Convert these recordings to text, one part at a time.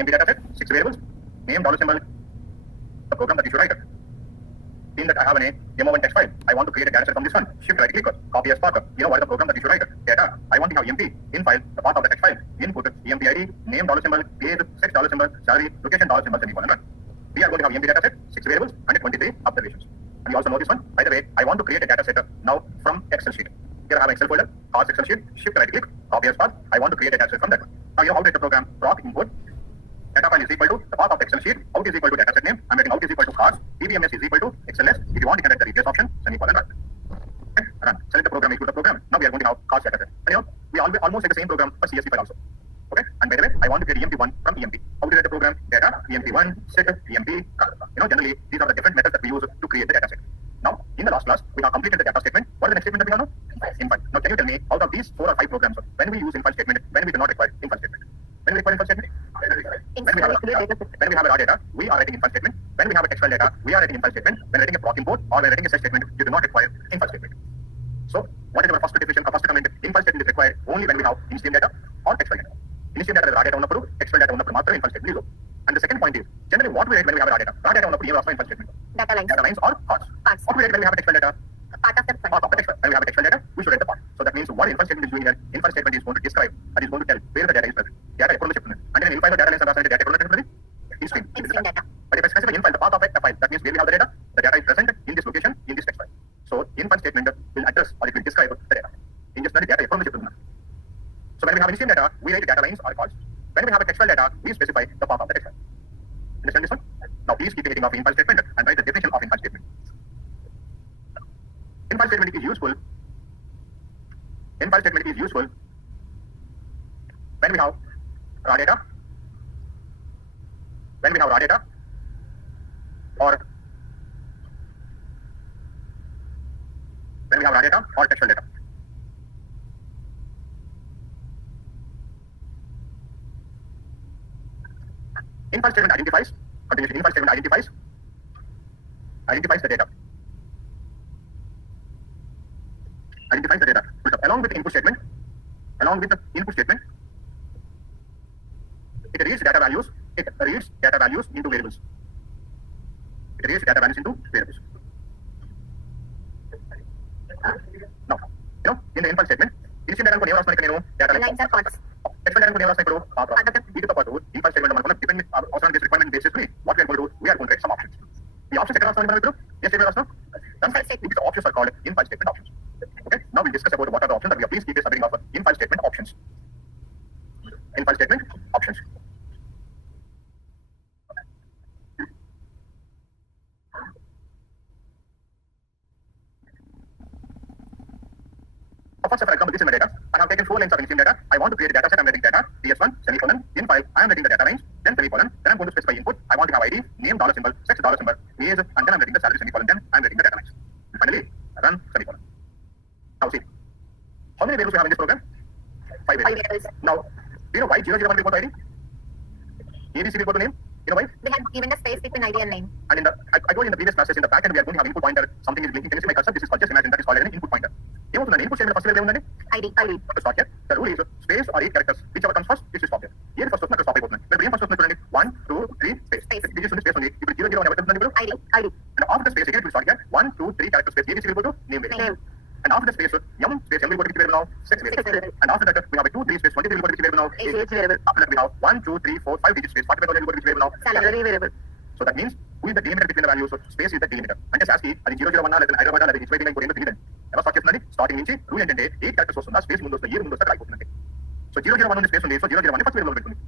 EMP data set, 6 variables, name, dollar symbol, the program that you should write. In that I have an demo1 text file. I want to create a data set from this one. Shift right click, copy as path. You know what is the program that you should write? Data. I want to have EMP in file, the path of the text file. Input EMP ID, name, dollar symbol, age, sex, dollar symbol, salary, location, dollar symbol, semicolon. We are going to have EMP data set, 6 variables and 23 observations. And you also know this one. By the way, I want to create a data set now from Excel sheet. Here I have an Excel folder, cause Excel sheet, shift right click, copy as path. I want to create a data set from that one. Now you know how to write the program, proc input. Data file is equal to the path of the Excel sheet, out is equal to data set name, I'm writing out is equal to cars, DBMS is equal to XLS. If you want, you can write the replace option, semicolon, run. Okay, run. Select the program, equal to the program. Now we are going to have cars data set. And you know, we almost like the same program for CSV file also. Okay, and by the way, I want to get EMP1 from EMP. How to write the program? Data, EMP1, set, EMP, car. You know, generally, these are the different methods that we use to create the data set. Now, in the last class, we have completed the data statement. What is the next statement that we have now? Infile. Now, can you tell me, out of these 4 or 5 programs, when we use infile statement, when we do not require infile statement? When we require infile statement? When we have a raw data, we are writing infile statement. When we have a text file data, we are writing infile statement. When writing a proc import or when writing a set statement, you do not require infile statement. So, what is our first definition or first comment? Infile statement is required only when we have instance data or text file data. Instance data is raw data unnappudu, text file data unnappudu matter infile statement is. And the second point is, generally what we write when we have a raw data? Raw data unnappudu even infile statement. Data lines or parts. What we write when we have a text file data? Part of the text file. When we have a text file data, we should write the part. So that means what infile statement is doing here, infile statement is going to describe and is going to tell where the data is present. Data ఎక్కడ చెప్తుంది అంటే నేను infile data lines అంటే data ఎక్కడ చెప్తుంది instant data. But if I specify infile the path of a file, that means where we have the data is present in this location in this text file. So infile statement will address or it will describe the data. In just data ఎక్కడ చెప్తుంది. So when we have instant data, we write data lines or parts. When we have a text file data, we specify the path of the text file. Understand this one? Now please keep the heading of infile statement and write the definition of infile statement. Infile statement is useful. Infile statement is useful when we have raw data, or when we have raw data or textual data. Infile statement identifies, continuation, infile statement identifies the data. Identifies the data. Along with the input statement, it reads data values into variables. Now, you know, in the infile statement, instant data data lines are parts. Textual data infile statement depending on this requirement basis, what we are going to do, we are going to write some options. The options these options are called infile statement options. Okay, now we'll discuss about what are the options that we have. Please keep this subheading of infile statement options. Infile statement options. First, for example, this is my data. I have taken 4 lines of instant data. I want to create a data set. I'm writing data, ds1, semicolon, infile, I am writing the data lines, then semicolon, then I'm going to specify input. I want to have ID, name, dollar symbol, sex, dollar symbol, age, and then I'm writing the salary, semicolon, then I'm writing the data lines. And finally, run, semicolon. Now see, how many variables we have in this program? 5 variables. Now, do you know why 001 report ID? ABC report name? You know why? We have given the space between ID and name. And in the, I told you in the previous classes, in the back end, we are going to have input pointer. Something is blinking. Can you see my cursor? This is called, just imagine that is called an input pointer. Input statement first ID. To start here, the rule is space or 8 characters. Whichever comes first, it should stop here. Here first stop అయిపోతుంది. But first stop 1, 2, 3 space. Digits space only. If 0 never comes ID. And after the space again, it will start here. 1, 2, 3 characters space. ABC will go to name variable. And after the space, space will go to which variable now? Sex variable. And after that, we have a 2, 3 space. 23 will go to which variable now? Age variable. After that, we have 1, 2, 3, 4, 5 digit space. 45 will go to which variable now? Salary variable. So that means who is the delimiter between the values? So space is the delimiter. And just ask me, అది 001 లేదా హైదరాబాద్ లేదా ఇచ్చి పెట్టిన ఇంకోటి తెలియదు. ఎలా start చేస్తుందండి? Starting నుంచి రూల్ ఏంటంటే 8 క్యారెక్టర్స్ వస్తుందా, స్పేస్ ముందు వస్తుందా, ఇయర్ ముందు వస్తుందా అయిపోతుందండి. సో 001 ఉంది స్పేస్ ఉంది. సో 001 ఫస్ట్ వేరియబుల్ పెట్టుకుంది.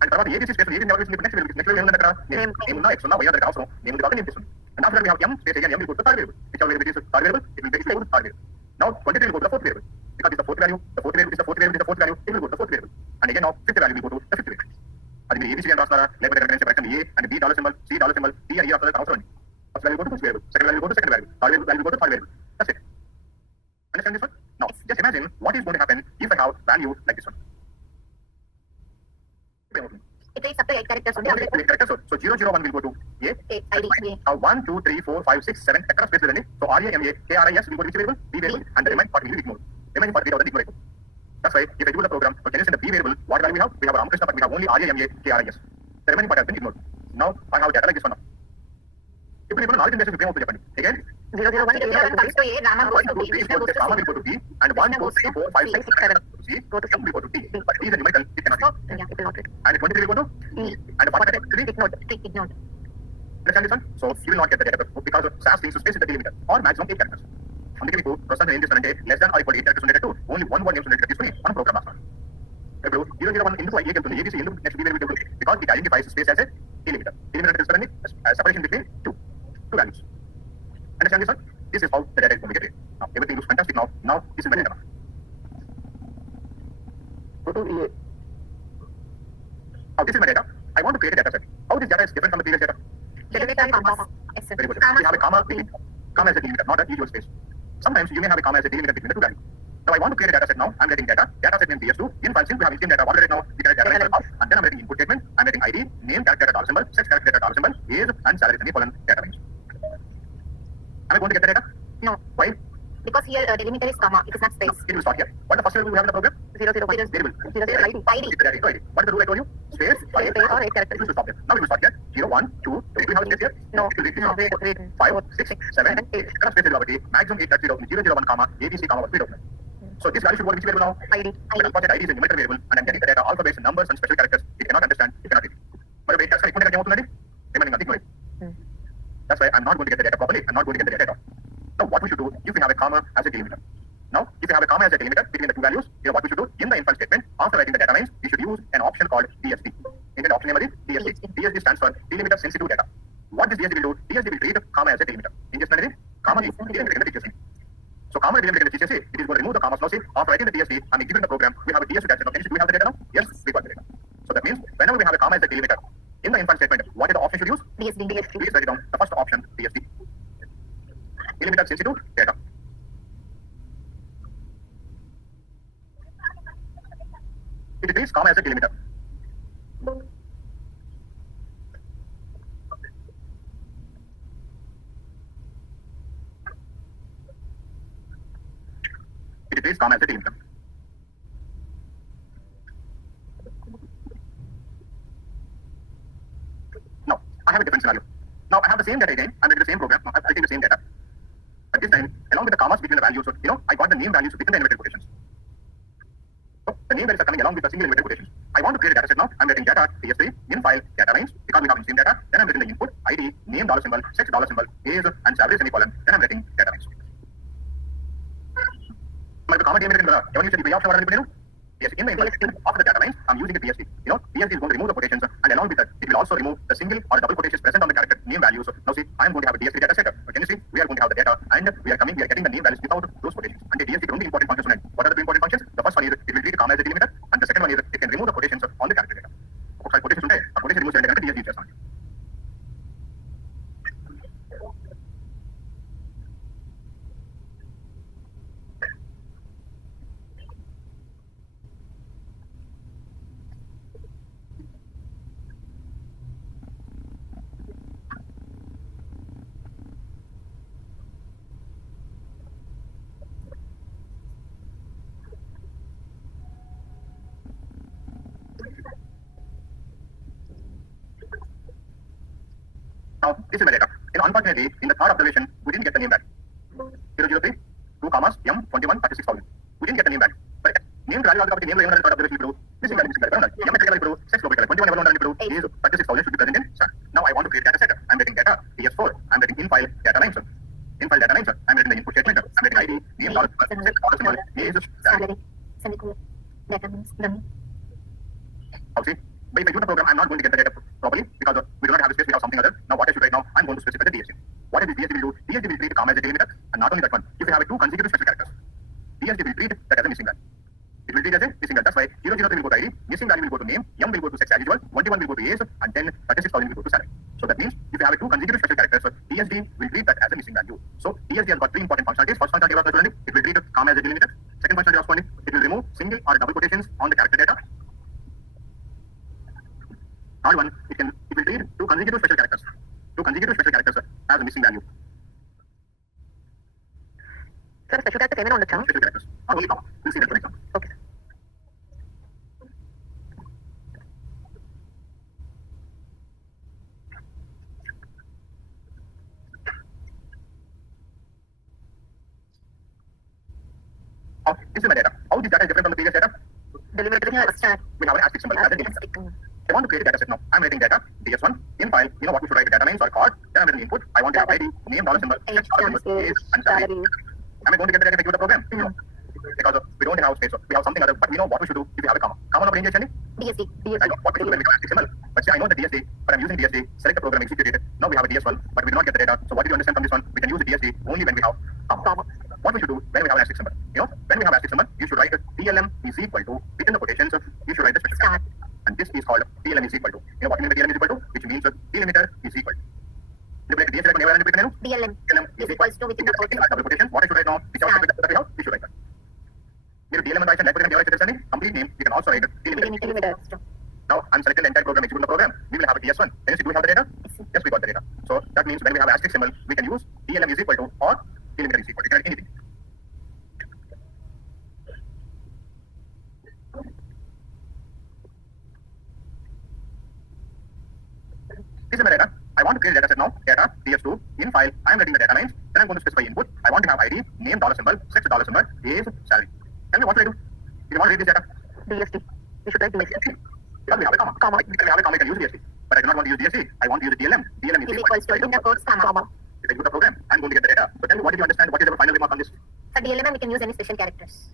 అండ్ తర్వాత ఏబీసీ స్పేస్ ఏది ఎవరు నెక్స్ట్ వేరియబుల్ ఏముంది అక్కడ? నేమ్ ఉన్నా ఎక్స్ ఉన్నా వై దగ్గర అవసరం. నేమ్ ఉంది కాబట్టి నేమ్ చేస్తుంది. And after we have m space again m will go to third variable. Which variable is third variable? It will be equal to third variable. Now 23 will go to the fourth variable. Because it's the fourth value, the fourth variable is the fourth variable, is the fourth value, it will go to the fourth variable. And again now fifth value will go to the fifth variable. అది మీరు ABC అని రాస్తారా లేకపోతే ఎక్కడ separation A and B dollar symbol C dollar symbol D అని రాస్తారా అవసరం అండి. First value go to first variable, second value go to second variable, third value go to third variable. That's it. imagine what is going to happen if I have value like this one. It takes up to 8 characters only. Okay, 8 characters. So 001 will go to A. ID. Now 1, 2, 3, 4, 5, 6, 7 extra space will so RAMA, KRIS will go to which variable? B variable, and the remaining part will be ignored. Remaining part will be ignored. That's why if I do the program, so can you send the B variable? What value we have? We have Ramakrishna, but we have only RAMA, KRIS. The remaining part has been ignored. Now I have data like this one. If we put knowledge basis, we bring out to Japan. Again, 001 comes to A, Rama goes 1, to 2, B, 3, Vishnu 4, goes to Rama C. will go to B, and 1, 2, 3, 4, 5, 6, 7 to C, Go to M will go to D. But D is a numerical, it cannot So, be. yeah, it will not read. And 23 will go to E. and 45 3. Ignored. Ignored. Understand this one? So you will not get the data because of SAS thinks space is the delimiter or maximum 8 characters. అందుకే మీకు ప్రస్తుతం ఏం చేస్తారంటే less than or equal 8 characters ఉండేటట్టు only 1 word names ఉండేటట్టు తీసుకొని మనం programme రాస్తాం. ఇప్పుడు 001 ఎందుకు ఐ వెళ్తుంది ఏబీసీ ఎందుకు నెక్స్ట్ బి వెళ్తుంది because it identifies space as a delimiter. Delimiter తెలుస్తారండి separation between two values. Understand this one? This is how the data is going to get it. Now everything looks fantastic now. Now this is my data. Go to EA. Now this is my data. I want to create a data set. How this data is different from the previous data? Delimiter comma. Very good. We have a comma as a delimiter, not a usual space. Sometimes you may have a comma as a delimiter between the two values. Now I want to create a data set now. I'm getting data set name bs2. In file, since we have in data, what is it now? We get data right and then I'm getting input statement. I'm getting ID, name, character, dollar symbol, sex, character, dollar symbol, age, and salary, semicolon, data range. Am I going to get the data? No. Why? Because here delimiter is comma. It is not space. It will start here. What the first variable we have in the program? 001. Variable. 001 ID. It's the data ID. What is the rule I told you? Space, Space or 8 characters. It will stop here. Now it will start here. 0, 1, 2, 3. Do you have a space here? No. It will read this No. out. Read. 5, 6, 7, 8. Correct space variable. Maximum 8 at 001 comma ABC comma was open. So this value should go to which variable now? ID. But of course that ID is a numerical variable and I'm getting the data alphabets, numbers and special characters. It cannot understand. It cannot read. But wait, that's correct. Remaining nothing. That's why I'm not going to get the data properly. I'm not going to get the data at all. Now what we should do if we have a comma as a delimiter. Now if you have a comma as a delimiter between the two values, you know what we should do in the infant statement after writing the data lines, we should use an option called DSD. In the option name is DSD. DSD stands for delimiter sensitive data. What this DSD will do? DSD will treat comma as a delimiter. In just another comma is delimiter in the teacher's name. So comma delimiter in the teacher's name, it is going to remove the commas. Now say after writing the DSD, I'm executing the program. We have a DSD data set. Okay, do we have the data now? Yes, we got the data. So that means whenever we have a comma as a delimiter in the infant statement, what is the option should use? DSD. Please write it down. The first option, DSD. Delimiter sensitive data. It treats comma as a delimiter. It treats comma as a delimiter. Now, I have a different scenario. Now, I have the same data again. I'm going to do the same program. I'll take the same data. But this time, along with the commas between the values, so, I got the name values within the inverted quotations. So, the name values are coming along with the single inverted quotations. I want to create a data set now. I'm getting data, TS3, in file, data lines, because we have the same data. Then I'm getting the input, ID, name, dollar symbol, sex, dollar symbol, age, and salary, semicolon. Then I'm getting data lines. But the comma delimiter in the option, what I'm yes, in the infant after the data lines, I'm using the DSD. DSD is going to remove the quotations, and along with that, it will also remove the single or double quotations present on the character name values. So now see, I'm going to have a DSD data set. Can you see? We are going to have the data, and we are getting the name values without those quotations. And the DSD is only important functions on it. What are the two important functions? The first one is it will treat the comma as a delimiter, and the second one is it can remove the quotations on the character data. Okay, quotations untai, a quotation remove cheyalante DSD చేస్తాం. Now, this is my data. Unfortunately, in the third observation, we didn't get the name back. 003, 2 commas, M, 21, 36,000. We didn't get the name back. But name value of the name value in the third observation, missing value. M, 21, is 36,000 should be present in SAR. Now, I want to create data set. I'm getting data, PS4. I'm getting in-file data lines. In-file data lines. I'm getting the input statement. I'm getting ID, name, dollar symbol, age, salary. Semicolon. Data means dummy. Okay. But if I do the program, I'm not going to get the data properly because we do not have a space, we have something other. Now what I should write now, I'm going to specify the DSD. What is this DSD will do? DSD will treat the comma as a delimiter, and not only that one. If you have two consecutive special characters, DSD will treat that as a missing value. It will treat as a missing value. That's why 003 will go to ID, missing value will go to name, M will go to sex as usual, 21 will go to age, and then 36,000 will go to salary. So that means if you have two consecutive special characters, DSD will treat that as a missing value. So DSD has got three important functionalities. First functionality was it will treat the comma as a delimiter. Second functionality was are double quotations on the character data. Third one, it will read two consecutive special characters. Two consecutive special characters as a missing value. Sir, special character ఏమైనా ఉండొచ్చా? Special characters. Not only comma. We'll see that for example. Okay. This is my data. How this data is different from the previous data? Delimiter star. We have an asterisk symbol as a delimiter. I want to create a data set now. I'm writing data, ds1, in file, you know what we should write, data names or card, then I'm writing input. I want to have ID, name, dollar symbol, Age, dollar symbol, age, and salary. Am I going to get the data to execute the program? No. Because we don't have space, so we have something other, but we know what we should do if we have a comma. Comma no range, DSD. I know what we do when we have asterisk symbol. But see, I know the DSD, but I'm using DSD, select the program, execute it. Now we have a DS1, but we do not get the data. So what did you understand from this one? We can use the DSD only when we have comma. What we should do when we have an asterisk symbol? You know, when we have asterisk symbol, you should write DLM is equal to, within the quotations, you should write the special Start. and this is called DLM is equal to. You know what we mean by DLM is equal to? Which means delimiter is equal to. DLM is equals to within the quotation. Double quotation. What I should write now? Whichever that we have, we should write that. Here DLM and like complete name. You can also write delimiter. Now I'm selecting the entire program, execute the program. We will have a DS1. Then do we have the data? Yes, we got the data. So that means when we have asterisk symbol, we can use DLM is equal to or delimiter is equal to. You can write anything. This is my data. I want to create a data set now. Data, DS2, in file. I am writing the data names. Then I'm going to specify input. I want to have ID, name, dollar symbol, sex, dollar symbol, age, salary. Tell me what should I do? If you want to read this data, DSD. We should write DSD. because we have a comma. We have a comma, I can use DSD. But I do not want to use DSD. I want to use the DLM. DLM Is equals to within the quotes comma. If I use the program, I'm going to get the data. So tell me, what did you understand? What is our final remark on this? For DLM, we can use any special characters.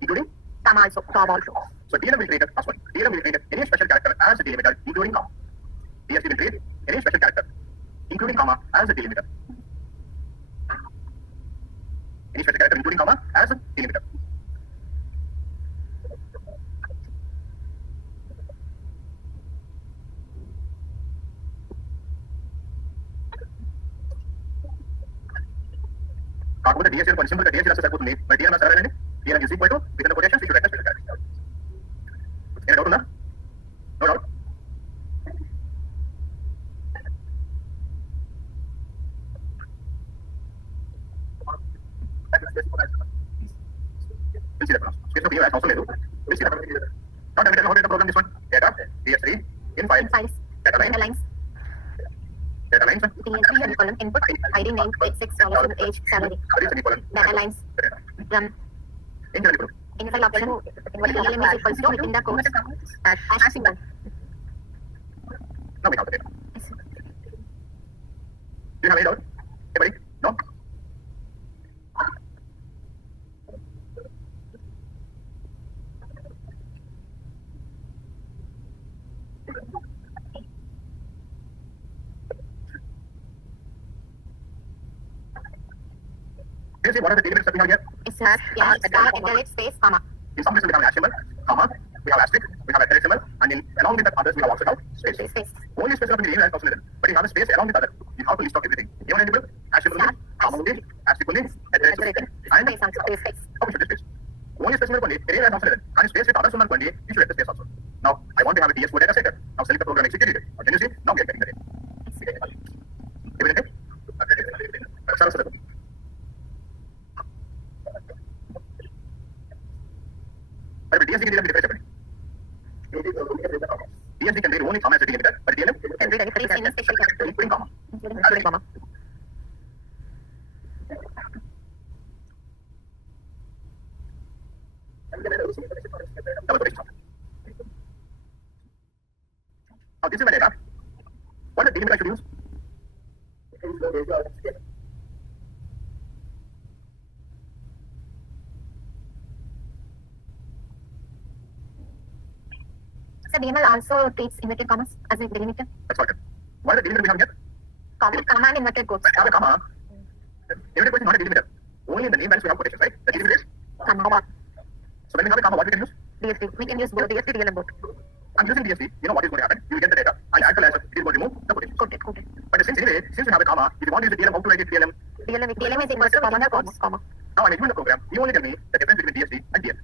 Including? Comma also. Comma also. So DLM will create a, sorry, DLM will create any special character as a delimiter, including comma. DSD will create any special character, including comma, as a delimiter. Any special character, including comma, as a delimiter. కాకపోతే DSL కొంచెం simple గా DSL అసలు సరిపోతుంది మరి DLM సరేనండి DLM is equal to within the quotations we should write the special character. ఏమైనా doubt ఉందా? No doubt. We'll see that now. Space of అవసరం లేదు. We'll see that. Not every time how to program this one. Data, DS3, in file, Files. data line, Lines. data lines, Column input. ID name, sex, dollar, age, salary. semicolon, Data lines. Run. ఏం చేయాలి ఇప్పుడు? In file option, DLM is equals to within the quotes. Hash symbol. Now we have the data. Do you have any doubt? Anybody? No? Can you see what are the delimits that we have here? It's star, @ space, comma. In some places we have an hash symbol, comma, we have asterisk, we have a caret symbol, and in along with that others we have also have space. Space. Only space not in the email calculated, but you have a space along with other. You have to list out everything. You want to hash symbol, comma, asterisk, and Space also. Space. how we should get space. Only space area is calculated, and space with others on you should get the space also. Now I want to have a DS4 data set. Now select the program, execute it. Can you see? Now we are getting the data. Everything? Okay. But DSD can read different. DSD can read only comma as a delimiter, but DLM Can read any special character. including comma. Including comma. Double quotation. Now this is my data. What is the delimiter I should use? So DML also treats inverted commas as a delimiter. That's all. What is the delimiter we have here? Comma and inverted quotes. I have a comma. Inverted quotation is not a delimiter. Only in the name values we have quotations, right? The delimiter is Comma. so when we have a comma, what we can use? DSD. We can use both DSD, DLM both. I'm using DSD. You know what is going to happen? You will get the data, and as well as it is going to remove the quotation. Quoted. But since we have a comma, if you want to use the DLM, how to write it DLM? DLM is equals to comma and quotes. Comma. Now I'm executing the program. You only tell me the difference between DSD and DLM.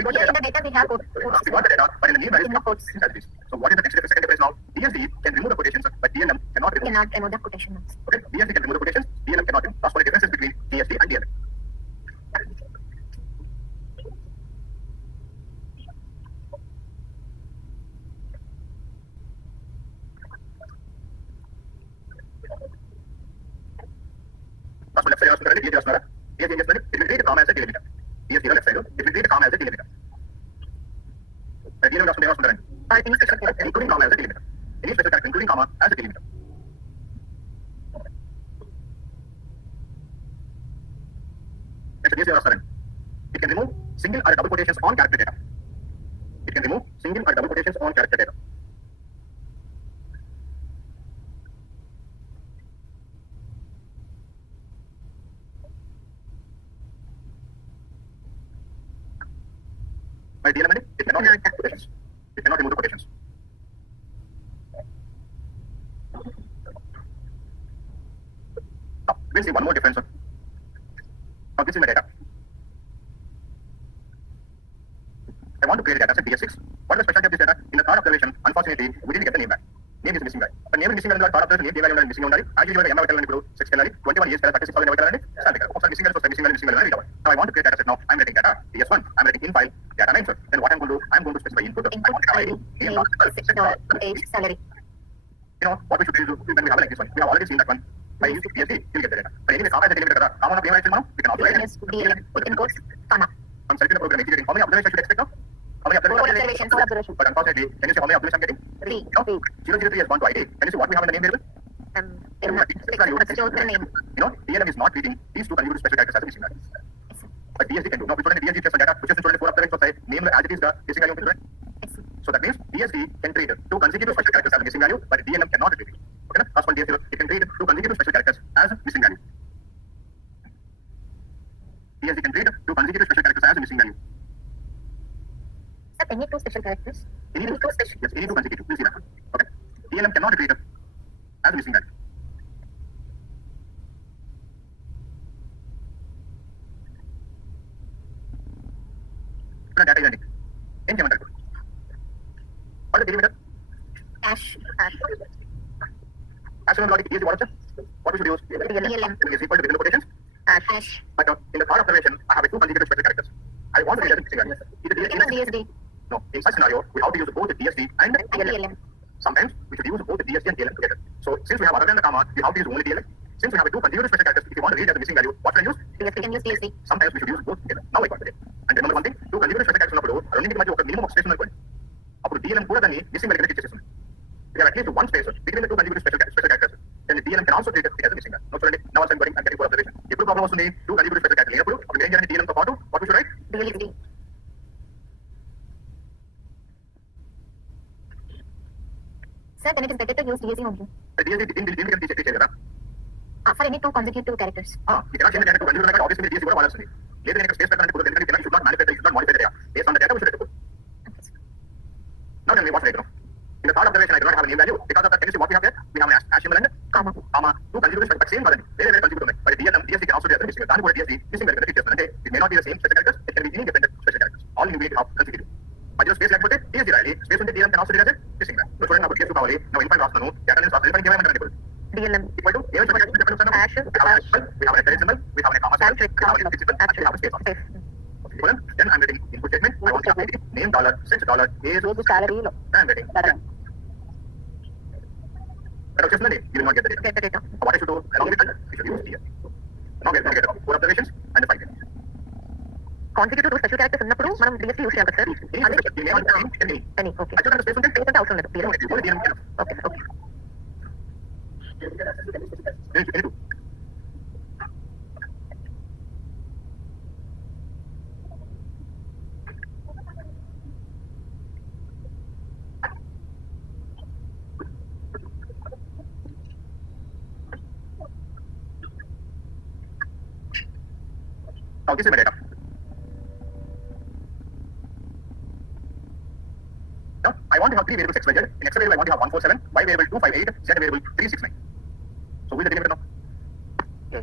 We got Here in the the data we have codes. We got the data, but in the name there is In the codes. strategies. So what is the text of the second difference now? DSD can remove the quotations, but DLM cannot remove. Cannot remove the quotation marks. Okay, DSD can remove the quotations, DLM cannot remove. That's what the difference is between DSD and DLM. That's what left side was DSD was DSD is it will treat the comma as a delimiter. DSD left side it will treat the comma as a delimiter. DLM was Or any special character. including comma as a delimiter. Any special character including comma as a delimiter. Next, DSD was it can remove single or double quotations on character data. It can remove single or double quotations on character data. By DLM, it cannot remove quotations. It cannot remove the quotations. Now, we'll see one more difference. Now, this is my data. I want to create a data set BS6. What is the specialty of this data? In the third observation, unfortunately, we didn't get the name back. Name is missing, right? The name is missing, and the third observation name value missing. As usual, the ML value 6 calendar, 21 years, 36,000 calendar, missing value. Now I want to create a data set. Now I'm writing data BS1. I'm writing in file data name. Then what I'm going to do? I'm going to specify input. I want ID, name, age, salary. You know what we should do when we have like this one. We have already seen that one. By using BSD, you'll get the data. But anyway, comma is a delimiter. Comma of payment now. We can also write Yes, DLM. It can quotes, comma. I'm selecting the program. How many observations should I expect now? How many Four observations? observations. But unfortunately, can you see how many observations I'm getting? 3. No. 003 has gone to ID. Can you see what we have in the name variable? The name. You know, DLM is not treating these two conjugated special characters as a missing value. But DSD can do. Now, we put in the DSD test on data, which is in 4 observations, so name as it is the missing value of the So that means DSD can treat two consecutive special characters as a missing value, but DLM cannot treat it. Okay, that's one DSD. It can treat two consecutive special characters as missing value. DSD can treat two consecutive special characters as a missing value. Sir, any two special characters? Any two special? Yes, any two consecutive. We'll see that one. Okay. DLM cannot treat as a missing value. Data is ending. In German. What is the delimiter? Hash. Action logic is what we should use? DLM. Is equal to within the quotations. Hash. But in the third observation, I have two consecutive special characters. I want to read it as either DSD. No, in such scenario, we have to use both the DSD and DLM. Sometimes we should use both the DSD and DLM together. So since we have other than the comma, we have to use only DLM. Since we have two consecutive special characters, if you want to read as a missing value, what should I use? We can use DSD. Sometimes we should use both together. Now I got it. And remember one thing, two consecutive special characters ఉన్నప్పుడు రెండింటికి మధ్య ఒక minimum of space ఉండాలి. అప్పుడు DLM కూడా దాన్ని missing value కింద ఇచ్చేస్తుంది. We have at least one space between the two consecutive special characters. Then the DLM can also treat it as a missing value. Now చూడండి, now I'm going and getting for observation. ఎప్పుడు problem వస్తుంది? Two consecutive special characters లేనప్పుడు అప్పుడు ఏం చేయాలి? DLM తో పాటు what we should write? DLD. Sir, then it is better to use DSD only. The DSD didn't get teacher కదా. For any two consecutive characters. You cannot change the data to continue like obviously DSD కూడా వాడాల్సింది. లేదు నేను space పెట్టాలంటే కుదరదు ఎందుకంటే you should not manipulate, you should not modify the data. Based on the data we should put. Now tell me what's right now. In the third observation, I do not have a name value because of that. Can you see what we have there? We have an hash symbol and comma. Two consecutive but same value. Very consecutive. But DSD can also be a missing. దాని కూడా DSD missing value కింద అంటే it may not be the same special characters. It can be any different special characters. All in unit of consecutive. మధ్యలో space లేకపోతే DSD రాయాలి. Space ఉంటే DLM can also be a missing value. So చూడండి నాకు DSD కావాలి. నా ఇన్ఫైల్ రాస్తాను. Data నేను రాస్తాను. ఇన్ఫైల్ ఏమైనా ఇప్పుడు DLM equal to ఏమైనా చెప్పండి hash we have a caret symbol, we have a comma symbol, we have a symbol, and we have a space. Okay. Then I'm getting input statement. I want to update name dollar, $6, age, salary. I'm getting. But just you will not get the data. Get the data. What I should do along with that, we should use here. Now get 4 observations and the 5 data. Consecutive two special characters ఉన్నప్పుడు మనం DSD use చేయాలి sir. Any. Okay. I don't have space on Space అంటే అవసరం లేదు. Okay. Now this is my data. Now I want to have 3 variables x, y, z. In x variable I want to have 147, y variable 258, z variable 369. So who is the delimiter now? Okay.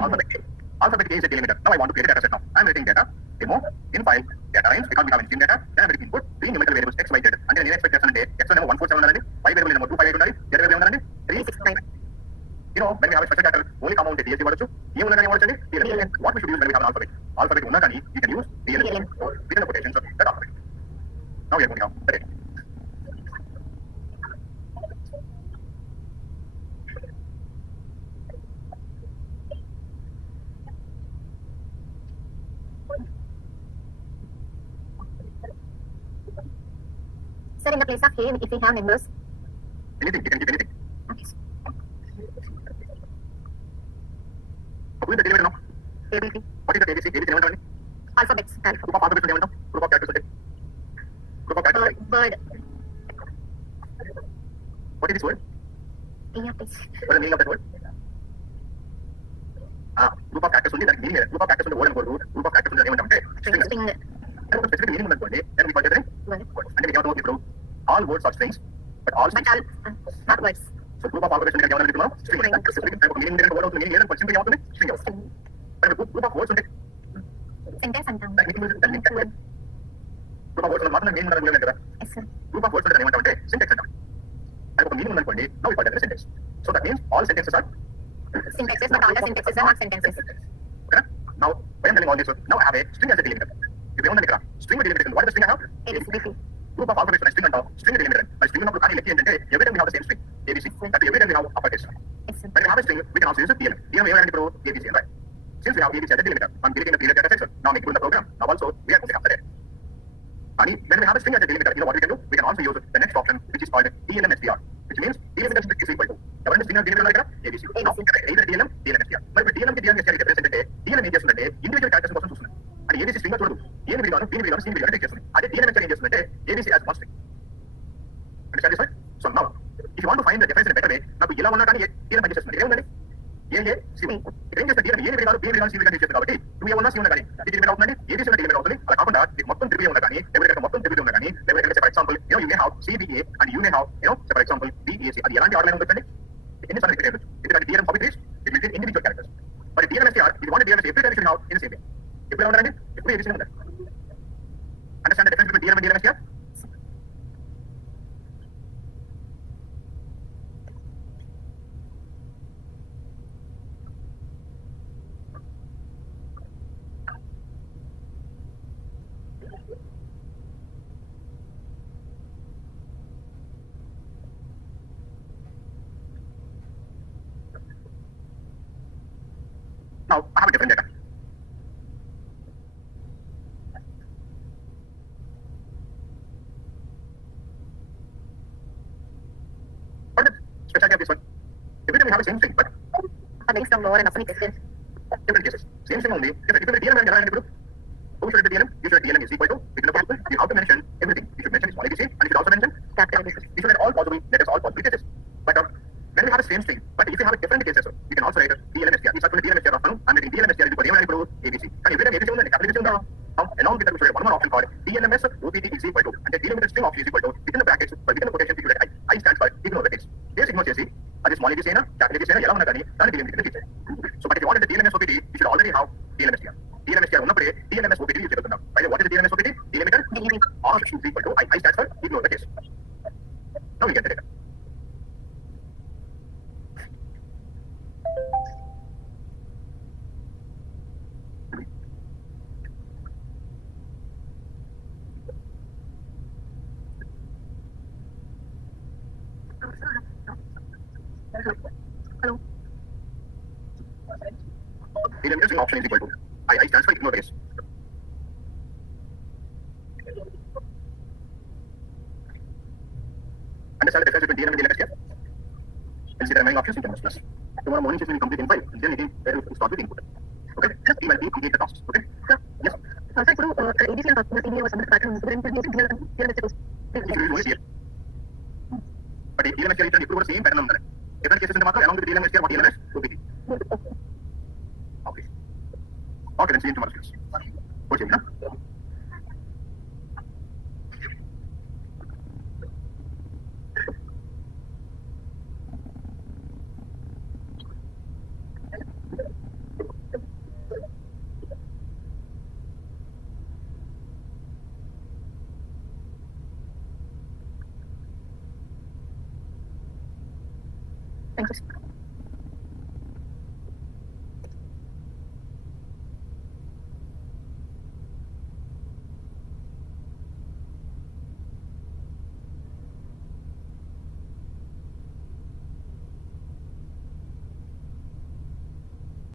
Alphabet A. Alphabet A is the delimiter. Now I want to create a data set now. I am writing data, demo, in file, data names, because we have You know, when we have a special character, only compound DSG వాడొచ్చు. ఏ ఉన్నా కానీ వాడొచ్చండి DLM. What we should use when we have an alphabet? Alphabet ఉన్నా కానీ you can use DLM or within the quotations of that alphabet. Now we are moving on. Okay. Sir, in the place of A, if we have numbers. Anything, you can give anything. Okay. Who is the derivative now? ABC. What is the ABC? ABC ఏమంటారండి? Alphabets. Group of alphabets ఏమంటాం? Group of characters అంటే. Group of characters. Bird. What is this word? Yeah, please. What is the meaning of that word? Group of characters ఉంది దానికి meaning లేదు. Group of characters ఉంది word అనుకోరు. Group of characters ఉంది ఏమంటాం అంటే string. String. And ఒక specific meaning ఉందనుకోండి then we call it Word. అంటే మీకు ఏమవుతుంది ఇప్పుడు all words are strings but all But strings. not words. So group of alphabets అంటే ఏమన్నా చెప్తున్నాం string. Specific type of meaning ఉంటే word అవుతుంది meaning లేదని సింపుల్ ఏమవుతుంది string అవుతుంది. మరి group of words ఉంటే Sentence అంటాం. దానికి meaning ఉంటుంది. Group of words లో మాత్రం meaning ఉండదు కదా. Yes, sir. Group of words అంటే ఏమంటాం అంటే syntax అంటాం. అది ఒక meaning ఉందనుకోండి now we call that syntax. So that means all sentences are Syntaxes, but all the syntaxes are not sentences. okay. Now when I'm telling all this now I have a string as a delimiter. ఇప్పుడు ఏముందండి ఇక్కడ string delimiter. What is the string I have? ABC. Group of alphabets string అంటాం string delimiter. మరి string ఉన్నప్పుడు కానీ లెక్క ఏంటంటే every time we have the same string ABC. That every time we have uppercase. Yes, sir. When we have a string we can also use a DLM. DLM ఏమంటే ఇప్పుడు ABC right? Since we have ABC as a delimiter, I'm deleting the period data section. Now make it in the program. Now also we are going after that. And when we have a string as a delimiter, you know what we can do? We can also use the next option which is called DLM STR, which means delimiter is equal to the string delimiter like ABC. Now either DLM, DLM STR. మరి DLM కి DLM STR difference ఏంటంటే DLM ఏం చేస్తుందంటే individual characters కోసం చూస్తుంది. అది ABC string చూడదు. ఏం విలువను దీని విలువను సీన్ విలువను టేక్ చేస్తుంది. అదే DLM STR ఏం చేస్తుందంటే ABC as one string. Understand this right? So now if you want to find the difference in a better way, నాకు ఇలా ఉన్నా కానీ DLM పని చేస్తుంది. ఏముందండి? C. ఇక్కడ ఏం చేస్తే DLM ఏ విలువను B విలువను C విలువను చేస్తుంది కాబట్టి 2A ఉన్నా C ఉన్నా కానీ ఇది డిలిమిట్ అవుతుందండి. ABC ఉన్న డిలిమిట్ అవుతుంది. అలా కాకుండా మీకు మొత్తం 3A ఉన్నా కానీ ఎవరికైనా మొత్తం 3B ఉన్నా కానీ ఎవరికైనా for example you may have CBA and you may have for example BAC. అది ఎలాంటి ఆర్డర్ ఉంటుందండి? ఎన్నిసార్లు రిపీట్ చేయొచ్చు. ఎందుకంటే DLM copy paste it will be individual characters. But DLM STR if you want DLM every time you should have in the same way. ఎప్పుడు ఎలా ఉండాలండి? ఎప్పుడు ABC ఉండాలి. Understand the difference between DLM and DLM STR? Now I have a different data. What is the specialty of this one? Every time we have the same string, but Based on lower and upper cases. different cases. Same string only. If the DLM and group, who should the DLM? You should DLM is equal to within the possible. You have to mention everything. You should mention small ABC and you should also mention Capital ABC. you should write all possible letters, all possible cases. But when we have the same string, but if you have a different cases, you can also write DLM STR. You start with DLM STR of I'm writing DLM STR equal to ABC. And every time ABC ఉందండి capital ABC ఉందా? Now along with that we should have one more option called DLMS OPT is equal to and the delimiter string option is equal to within the brackets but within the quotation you should write I stands for ignore the case. Basic ignore చేసి అది small ABC అయినా capital ABC అయినా ఎలా ఉన్నా కానీ దాని delimiter కింద తీసేయాలి. So but if you wanted the DLMS OPT you should already have DLM STR. DLM STR ఉన్నప్పుడే DLMS OPT యూజ్ చేస్తున్నాం. అయితే what is the DLMS OPT? Delimiter option is equal to I stands for ignore the case. Now we get the data. Hello. DLMS string option is equal to I stands for ignore the case. Understand the difference between DLM and DLM STR? And see the remaining options in terms plus. Tomorrow morning session will complete in 5 and then again where we start with input. Okay? Just email me complete the tasks. Okay? Yes. Sir, ఇప్పుడు ABC and CBA was under pattern. If you use only DLM. But DLM STR is ఇప్పుడు కూడా same pattern ఉండాలి. Different cases ఉంటే మాత్రం along with DLM STR what DLMS OPT. Okay. Okay, then see you tomorrow class. Good evening. Thank you.